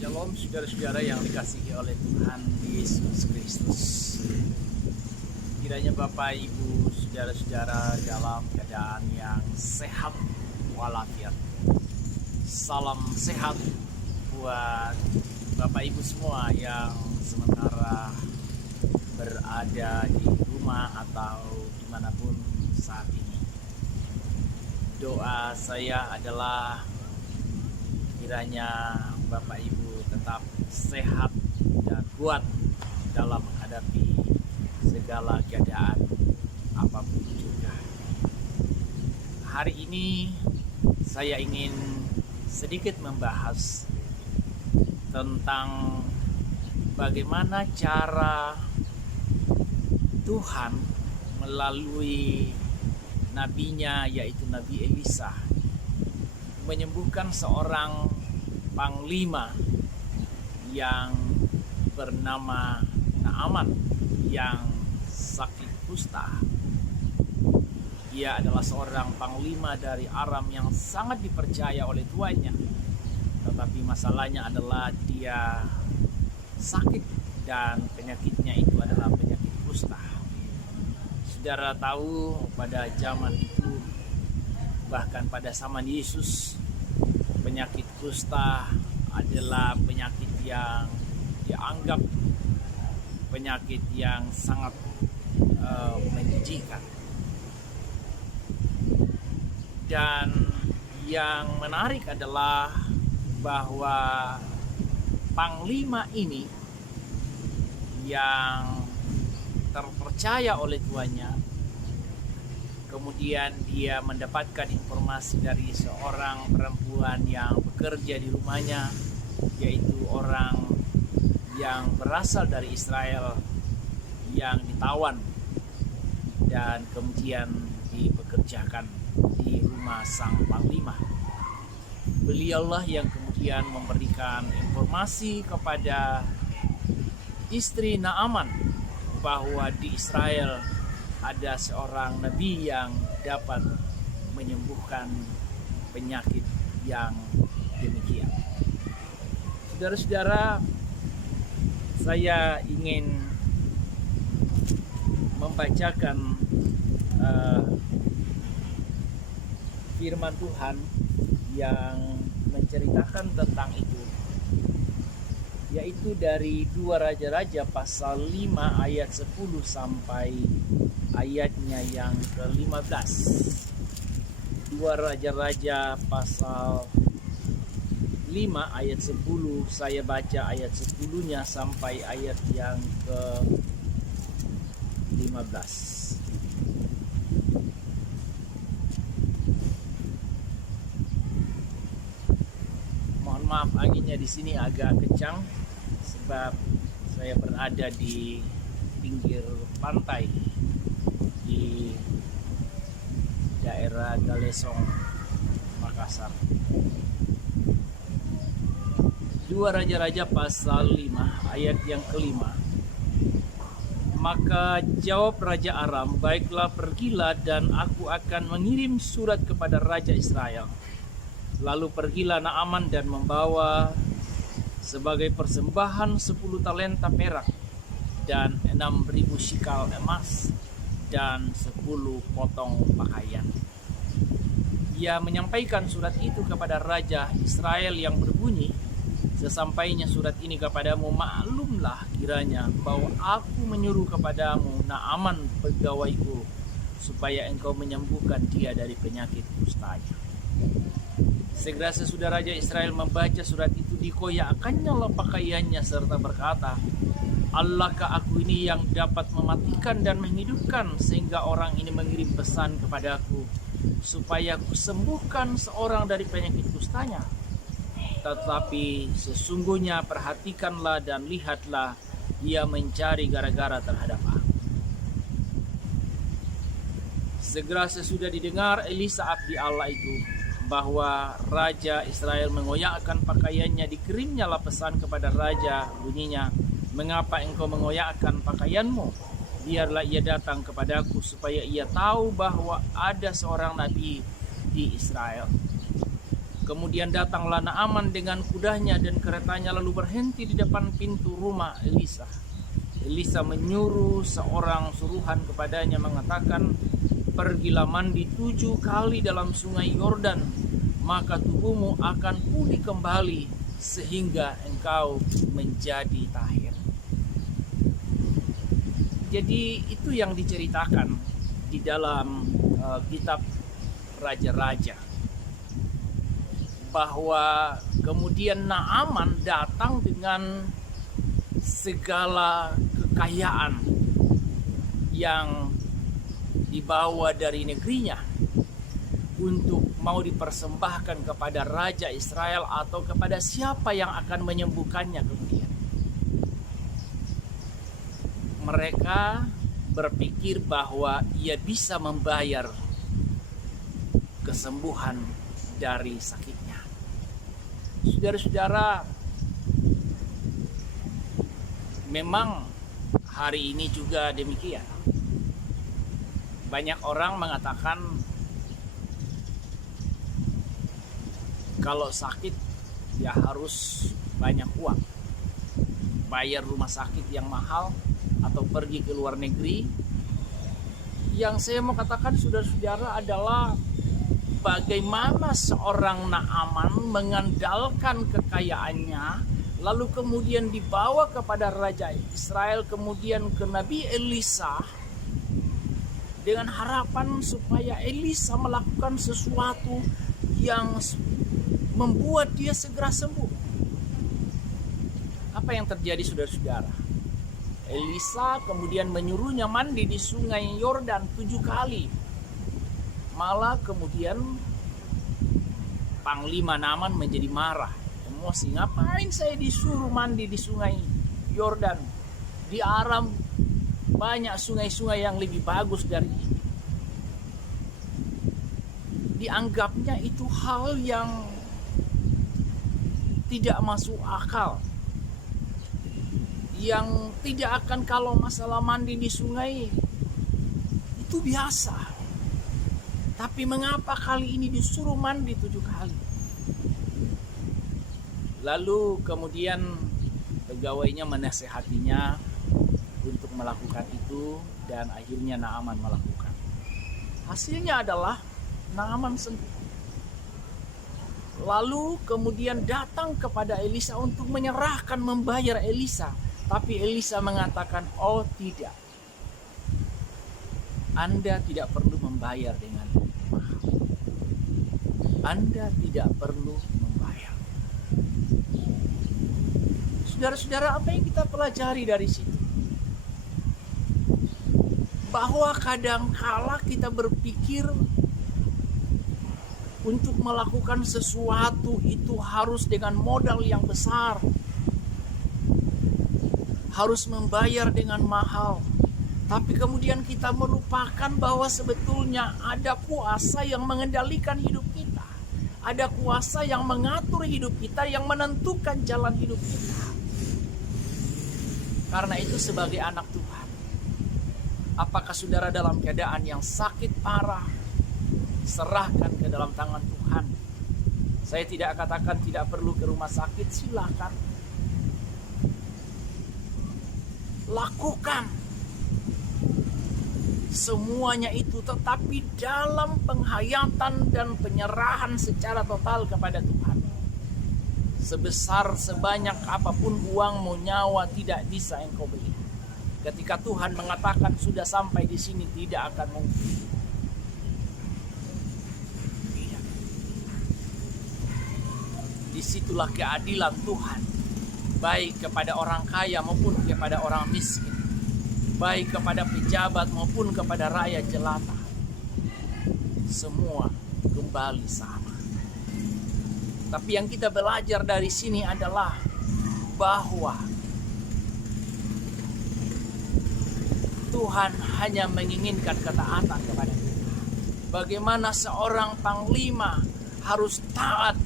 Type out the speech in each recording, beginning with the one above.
Shalom saudara-saudara yang dikasihi oleh Tuhan Yesus Kristus. Kiranya Bapak Ibu saudara-saudara dalam keadaan yang sehat walafiat. Salam sehat buat Bapak Ibu semua yang sementara berada di rumah atau dimanapun saat ini. Doa saya adalah kiranya Bapak Ibu tetap sehat dan kuat dalam menghadapi segala keadaan apapun juga. Hari ini saya ingin sedikit membahas tentang bagaimana cara Tuhan melalui nabinya, yaitu Nabi Elisa, menyembuhkan seorang panglima yang bernama Naaman yang sakit kusta. Ia adalah seorang panglima dari Aram yang sangat dipercaya oleh tuannya. Tetapi masalahnya adalah dia sakit dan penyakitnya itu adalah penyakit kusta. Saudara tahu pada zaman itu, bahkan pada zaman Yesus, penyakit kusta adalah penyakit yang dianggap penyakit yang sangat menjijikkan. Dan yang menarik adalah bahwa panglima ini yang terpercaya oleh tuannya, kemudian dia mendapatkan informasi dari seorang perempuan yang bekerja di rumahnya, yaitu orang yang berasal dari Israel yang ditawan dan kemudian dipekerjakan di rumah sang panglima. Beliaulah yang kemudian memberikan informasi kepada istri Naaman bahwa di Israel ada seorang nabi yang dapat menyembuhkan penyakit yang demikian. Saudara-saudara, saya ingin membacakan firman Tuhan yang menceritakan tentang itu, yaitu dari 2 Raja-Raja pasal 5 ayat 10 sampai ayatnya yang ke-15. 2 Raja-Raja pasal 5 ayat 10, saya baca ayat 10-nya sampai ayat yang ke-15. Mohon maaf, anginnya di sini agak kencang sebab saya berada di pinggir pantai di daerah Galesong, Makassar. 2 Raja-Raja pasal 5 ayat yang ke-5. Maka jawab Raja Aram, baiklah, pergilah dan aku akan mengirim surat kepada Raja Israel. Lalu pergilah Naaman dan membawa sebagai persembahan 10 talenta perak dan 6.000 shikal emas dan 10 potong pakaian. Ia menyampaikan surat itu kepada Raja Israel yang berbunyi, sesampainya surat ini kepadamu, maklumlah kiranya bahwa aku menyuruh kepadamu Naaman pegawaiku supaya engkau menyembuhkan dia dari penyakit kustanya. Segera sesudah Raja Israel membaca surat itu, dikoyakkannya lah pakaiannya serta berkata, Allahkah aku ini yang dapat mematikan dan menghidupkan, sehingga orang ini mengirim pesan kepadaku supaya aku sembuhkan seorang dari penyakit kustanya? Tetapi sesungguhnya perhatikanlah dan lihatlah, ia mencari gara-gara terhadap aku. Segera sesudah didengar Elisa abdi Allah itu bahwa Raja Israel mengoyakkan pakaiannya, dikirimnyalah pesan kepada Raja, bunyinya, mengapa engkau mengoyakkan pakaianmu? Biarlah ia datang kepadaku supaya ia tahu bahwa ada seorang nabi di Israel. Kemudian datanglah Naaman dengan kudanya dan keretanya lalu berhenti di depan pintu rumah Elisa. Elisa menyuruh seorang suruhan kepadanya mengatakan, "Pergilah mandi 7 kali dalam sungai Yordan, maka tubuhmu akan pulih kembali sehingga engkau menjadi tahir." Jadi itu yang diceritakan di dalam kitab Raja-Raja, bahwa kemudian Naaman datang dengan segala kekayaan yang dibawa dari negerinya untuk mau dipersembahkan kepada Raja Israel atau kepada siapa yang akan menyembuhkannya kemudian. Mereka berpikir bahwa ia bisa membayar kesembuhan dari sakitnya. Saudara-saudara, memang hari ini juga demikian. Banyak orang mengatakan kalau sakit ya harus banyak uang, bayar rumah sakit yang mahal atau pergi ke luar negeri. Yang saya mau katakan saudara-saudara adalah bagaimana seorang Naaman mengandalkan kekayaannya, lalu kemudian dibawa kepada Raja Israel, kemudian ke Nabi Elisa, dengan harapan supaya Elisa melakukan sesuatu yang membuat dia segera sembuh. Apa yang terjadi saudara-saudara? Elisa kemudian menyuruhnya mandi di sungai Yordan 7 kali. Malah kemudian Panglima Naaman menjadi marah, emosi. Ngapain saya disuruh mandi di sungai Yordan? Di Aram banyak sungai-sungai yang lebih bagus dari ini. Dianggapnya itu hal yang tidak masuk akal, yang tidak akan, kalau masalah mandi di sungai itu biasa. Tapi mengapa kali ini disuruh mandi 7 kali? Lalu kemudian pegawainya menasehatinya untuk melakukan itu, dan akhirnya Naaman melakukan. Hasilnya adalah Naaman sembuh. Lalu kemudian datang kepada Elisa untuk menyerahkan membayar Elisa. Tapi Elisa mengatakan, "Oh tidak, Anda tidak perlu membayar dengan mahal. Anda tidak perlu membayar." Saudara-saudara, apa yang kita pelajari dari situ? Bahwa kadangkala kita berpikir untuk melakukan sesuatu itu harus dengan modal yang besar, harus membayar dengan mahal. Tapi kemudian kita melupakan bahwa sebetulnya ada kuasa yang mengendalikan hidup kita. Ada kuasa yang mengatur hidup kita, yang menentukan jalan hidup kita. Karena itu sebagai anak Tuhan, apakah saudara dalam keadaan yang sakit parah, serahkan ke dalam tangan Tuhan. Saya tidak katakan tidak perlu ke rumah sakit, silakan. Lakukan semuanya itu, tetapi dalam penghayatan dan penyerahan secara total kepada Tuhan. Sebesar sebanyak apapun uangmu, nyawa tidak bisa engkau beli. Ketika Tuhan mengatakan sudah sampai di sini, tidak akan mungkin. Tidak. Disitulah keadilan Tuhan, baik kepada orang kaya maupun kepada orang miskin, baik kepada pejabat maupun kepada rakyat jelata. Semua kembali sama. Tapi yang kita belajar dari sini adalah bahwa Tuhan hanya menginginkan ketaatan kepada kita. Bagaimana seorang panglima harus taat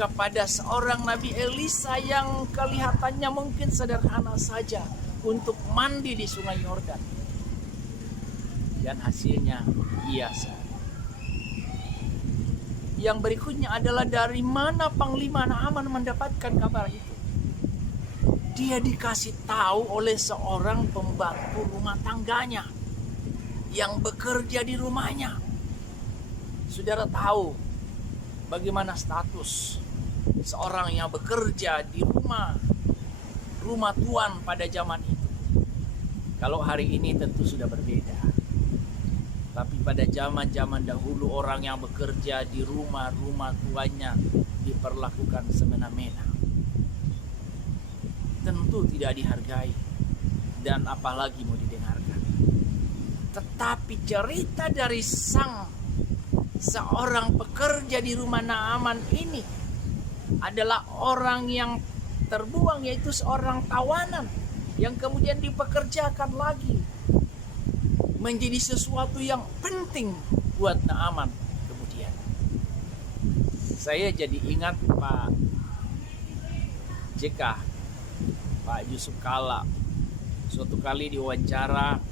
kepada seorang Nabi Elisa yang kelihatannya mungkin sederhana saja untuk mandi di sungai Yordan. Dan hasilnya ia sembuh. Yang berikutnya adalah dari mana Panglima Naaman mendapatkan kabar itu. Dia dikasih tahu oleh seorang pembantu rumah tangganya yang bekerja di rumahnya. Saudara tahu bagaimana status seorang yang bekerja di rumah Tuhan pada zaman itu. Kalau hari ini tentu sudah berbeda. Tapi pada zaman-zaman dahulu orang yang bekerja di rumah tuannya diperlakukan semena-mena. Tentu tidak dihargai dan apalagi mau didengarkan. Tetapi cerita dari seorang pekerja di rumah Naaman ini adalah orang yang terbuang, yaitu seorang tawanan yang kemudian dipekerjakan lagi menjadi sesuatu yang penting buat Naaman kemudian. Saya jadi ingat Pak JK, Pak Yusuf Kala, suatu kali diwawancara,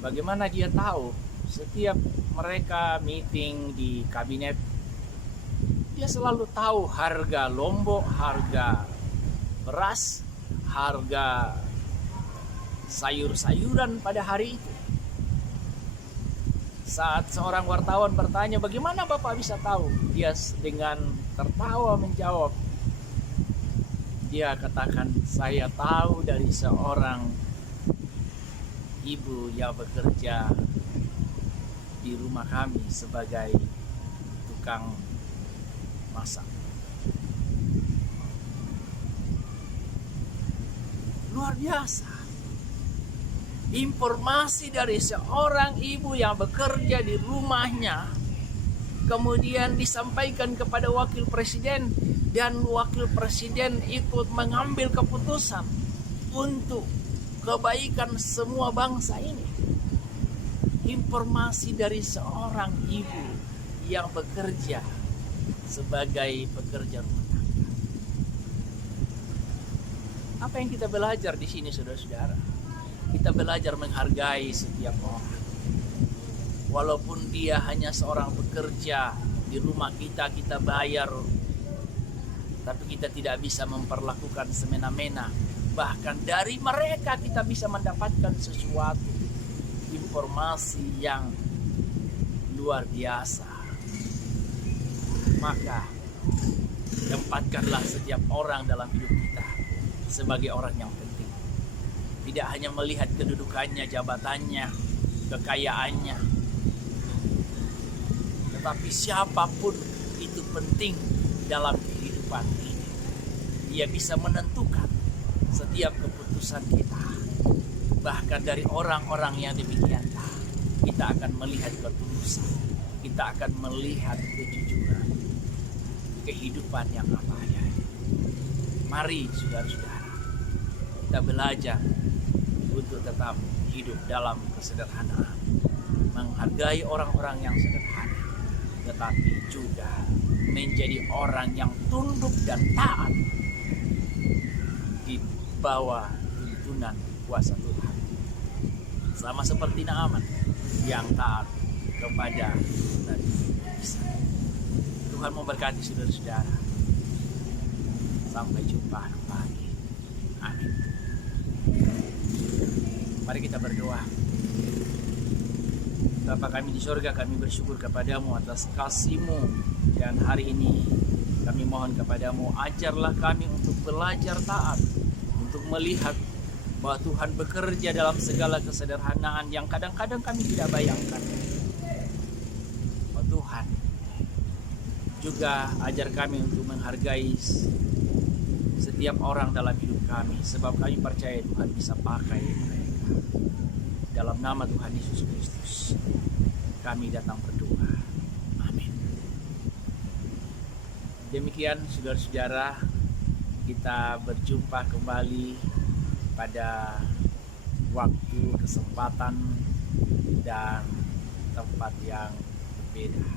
bagaimana dia tahu setiap mereka meeting di kabinet, dia selalu tahu harga lombok, harga beras, harga sayur-sayuran pada hari itu. Saat seorang wartawan bertanya, bagaimana Bapak bisa tahu? Dia dengan tertawa menjawab. Dia katakan, saya tahu dari seorang ibu yang bekerja di rumah kami sebagai tukang masak. Luar biasa. Informasi dari seorang ibu yang bekerja di rumahnya kemudian disampaikan kepada wakil presiden, dan wakil presiden ikut mengambil keputusan untuk kebaikan semua bangsa ini. Informasi dari seorang ibu yang bekerja sebagai pekerja rumah tangga. Apa yang kita belajar di sini, saudara-saudara? Kita belajar menghargai setiap orang. Walaupun dia hanya seorang pekerja di rumah kita, kita bayar, tapi kita tidak bisa memperlakukan semena-mena. Bahkan dari mereka kita bisa mendapatkan sesuatu, informasi yang luar biasa. Maka tempatkanlah setiap orang dalam hidup kita sebagai orang yang penting. Tidak hanya melihat kedudukannya, jabatannya, kekayaannya, tetapi siapapun itu penting dalam kehidupan ini. Dia bisa menentukan setiap keputusan kita. Bahkan dari orang-orang yang demikianlah kita akan melihat ketulusan, kita akan melihat kejujuran, kehidupan yang apa adanya. Mari saudara-saudara, kita belajar untuk tetap hidup dalam kesederhanaan, menghargai orang-orang yang sederhana, tetapi juga menjadi orang yang tunduk dan taat di bawah tuntunan kuasa Tuhan. Sama seperti Naaman yang taat kepada Nabi Isa. Tuhan memberkati saudara-saudara. Sampai jumpa lagi. Amin. Mari kita berdoa. Bapa kami di surga, kami bersyukur kepadamu atas kasih-Mu, dan hari ini kami mohon kepadamu, ajarlah kami untuk belajar taat, untuk melihat bahwa Tuhan bekerja dalam segala kesederhanaan yang kadang-kadang kami tidak bayangkan. Oh Tuhan, juga ajar kami untuk menghargai setiap orang dalam hidup kami, sebab kami percaya Tuhan bisa pakai mereka. Dalam nama Tuhan Yesus Kristus kami datang berdoa. Amin. Demikian saudara-saudara, kita berjumpa kembali pada waktu, kesempatan, dan tempat yang berbeda.